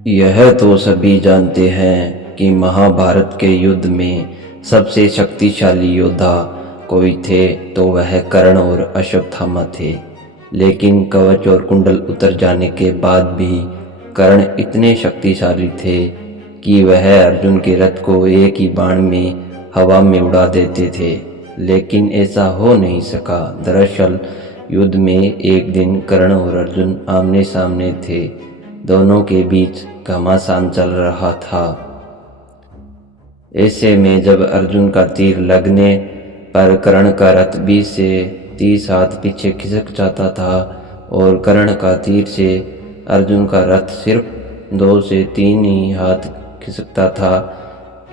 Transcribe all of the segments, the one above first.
यह तो सभी जानते हैं कि महाभारत के युद्ध में सबसे शक्तिशाली योद्धा कोई थे तो वह कर्ण और अश्वत्थामा थे। लेकिन कवच और कुंडल उतर जाने के बाद भी कर्ण इतने शक्तिशाली थे कि वह अर्जुन के रथ को एक ही बाण में हवा में उड़ा देते थे। लेकिन ऐसा हो नहीं सका। दरअसल युद्ध में एक दिन कर्ण और अर्जुन आमने सामने थे। दोनों के बीच घमासान चल रहा था। ऐसे में जब अर्जुन का तीर लगने पर कर्ण का रथ 20 से 30 हाथ पीछे खिसक जाता था और कर्ण का तीर से अर्जुन का रथ सिर्फ 2 से 3 ही हाथ खिसकता था।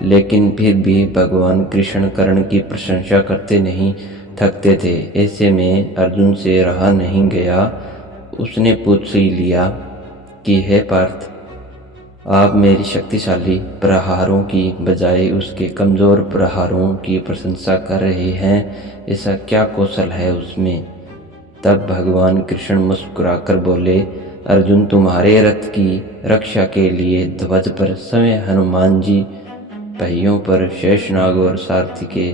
लेकिन फिर भी भगवान कृष्ण कर्ण की प्रशंसा करते नहीं थकते थे। ऐसे में अर्जुन से रहा नहीं गया। उसने पूछ ही लिया कि हे पार्थ, आप मेरी शक्तिशाली प्रहारों की बजाय उसके कमज़ोर प्रहारों की प्रशंसा कर रहे हैं, ऐसा क्या कौशल है उसमें। तब भगवान कृष्ण मुस्कुराकर बोले, अर्जुन, तुम्हारे रथ की रक्षा के लिए ध्वज पर स्वयं हनुमान जी, पहियों पर शेषनाग और सारथी के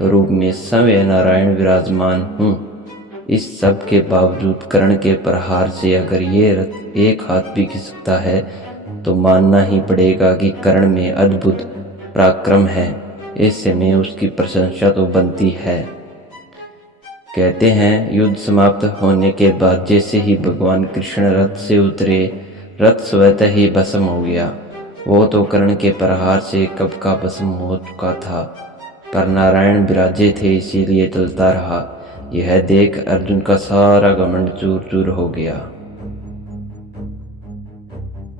रूप में स्वयं नारायण विराजमान हूँ। इस सब के बावजूद कर्ण के प्रहार से अगर ये रथ एक हाथ भी खिसकता है तो मानना ही पड़ेगा कि कर्ण में अद्भुत पराक्रम है। ऐसे में उसकी प्रशंसा तो बनती है। कहते हैं युद्ध समाप्त होने के बाद जैसे ही भगवान कृष्ण रथ से उतरे, रथ स्वतः ही भस्म हो गया। वो तो कर्ण के प्रहार से कब का भस्म हो चुका था, पर नारायण विराजे थे इसीलिए चलता रहा। यह देख अर्जुन का सारा घमंड चूर चूर हो गया।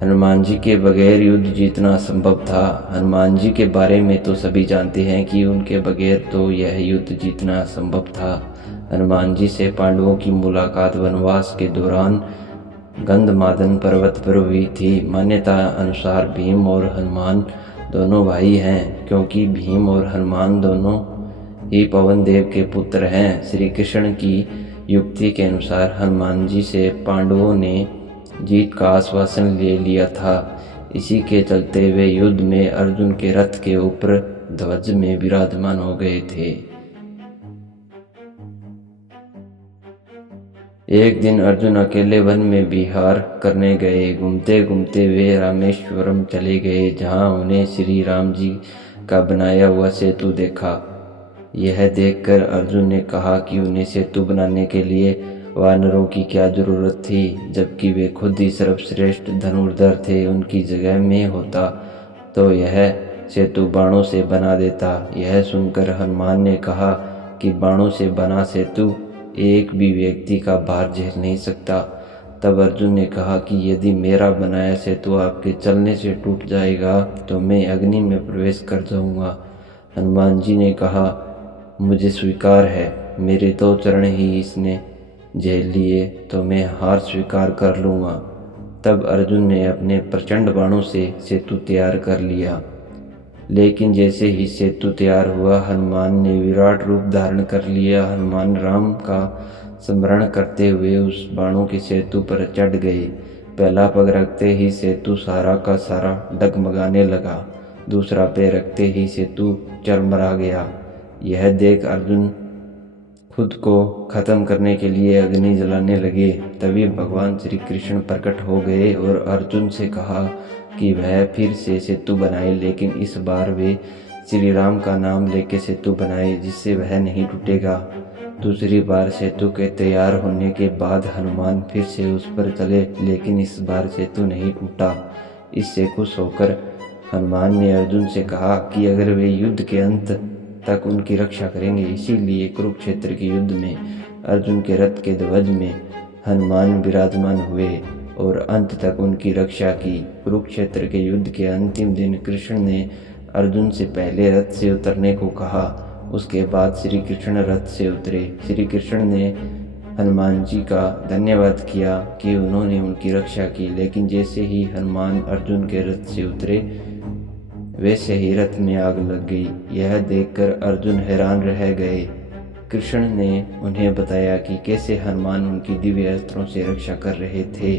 हनुमान जी के बगैर युद्ध जीतना असंभव था। हनुमान जी के बारे में तो सभी जानते हैं कि उनके बगैर तो यह युद्ध जीतना असंभव था। हनुमान जी से पांडवों की मुलाकात वनवास के दौरान गंधमादन पर्वत पर हुई थी। मान्यता अनुसार भीम और हनुमान दोनों भाई हैं, क्योंकि भीम और हनुमान दोनों ही पवन देव के पुत्र हैं। श्री कृष्ण की युक्ति के अनुसार हनुमान जी से पांडवों ने जीत का आश्वासन ले लिया था। इसी के चलते वे युद्ध में अर्जुन के रथ के ऊपर ध्वज में विराजमान हो गए थे। एक दिन अर्जुन अकेले वन में विहार करने गए। घूमते घूमते वे रामेश्वरम चले गए, जहां उन्हें श्री राम जी का बनाया हुआ सेतु देखा। यह देखकर अर्जुन ने कहा कि उन्हें सेतु बनाने के लिए वानरों की क्या जरूरत थी, जबकि वे खुद ही सर्वश्रेष्ठ धनुर्धर थे। उनकी जगह में होता तो यह सेतु बाणों से बना देता। यह सुनकर हनुमान ने कहा कि बाणों से बना सेतु एक भी व्यक्ति का भार झेल नहीं सकता। तब अर्जुन ने कहा कि यदि मेरा बनाया सेतु आपके चलने से टूट जाएगा तो मैं अग्नि में प्रवेश कर जाऊंगा। हनुमान जी ने कहा, मुझे स्वीकार है, मेरे 2 चरण ही इसने झेल लिए तो मैं हार स्वीकार कर लूँगा। तब अर्जुन ने अपने प्रचंड बाणों से सेतु तैयार कर लिया। लेकिन जैसे ही सेतु तैयार हुआ, हनुमान ने विराट रूप धारण कर लिया। हनुमान राम का स्मरण करते हुए उस बाणों के सेतु पर चढ़ गए। पहला पग रखते ही सेतु सारा का सारा डगमगाने लगा। दूसरा पैर रखते ही सेतु चरमरा गया। यह देख अर्जुन खुद को खत्म करने के लिए अग्नि जलाने लगे। तभी भगवान श्री कृष्ण प्रकट हो गए और अर्जुन से कहा कि वह फिर से सेतु बनाए, लेकिन इस बार वे श्री राम का नाम लेके सेतु बनाए, जिससे वह नहीं टूटेगा। दूसरी बार सेतु के तैयार होने के बाद हनुमान फिर से उस पर चले, लेकिन इस बार सेतु नहीं टूटा। इससे खुश होकर हनुमान ने अर्जुन से कहा कि अगर वे युद्ध के अंत तक उनकी रक्षा करेंगे। इसीलिए कुरुक्षेत्र के युद्ध में अर्जुन के रथ के ध्वज में हनुमान विराजमान हुए और अंत तक उनकी रक्षा की। कुरुक्षेत्र के युद्ध के अंतिम दिन कृष्ण ने अर्जुन से पहले रथ से उतरने को कहा। उसके बाद श्री कृष्ण रथ से उतरे। श्री कृष्ण ने हनुमान जी का धन्यवाद किया कि उन्होंने उनकी रक्षा की। लेकिन जैसे ही हनुमान अर्जुन के रथ से उतरे, वैसे ही रथ में आग लग गई। यह देखकर अर्जुन हैरान रह गए। कृष्ण ने उन्हें बताया कि कैसे हनुमान उनकी दिव्य अस्त्रों से रक्षा कर रहे थे।